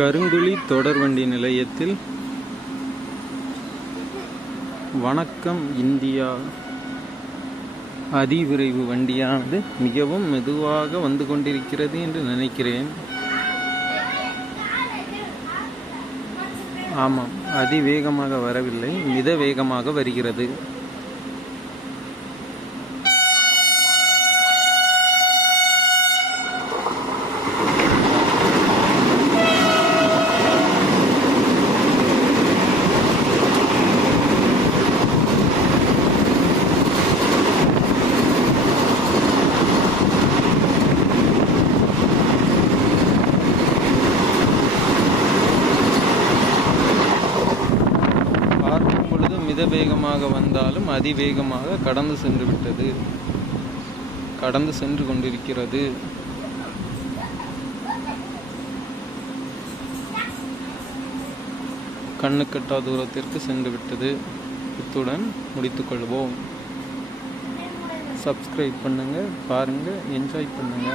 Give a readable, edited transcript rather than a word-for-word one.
கருங்குழி தொடர்வண்டி நிலையத்தில் வணக்கம் இந்தியா அதிவிரைவு வண்டியானது மிகவும் மெதுவாக வந்து கொண்டிருக்கிறது என்று நினைக்கிறேன். ஆமாம், அதிவேகமாக வரவில்லை, மித வேகமாக வருகிறது. மித வேகமாக வந்தாலும் அதிவேகமாக கடந்து சென்று கொண்டிருக்கிறது. கண்ணுக்கெட்டா தூரத்திற்கு சென்று விட்டது. இத்துடன் முடித்துக்கொள்வோம். சப்ஸ்கிரைப் பண்ணுங்க, பாருங்க, என்ஜாய் பண்ணுங்க.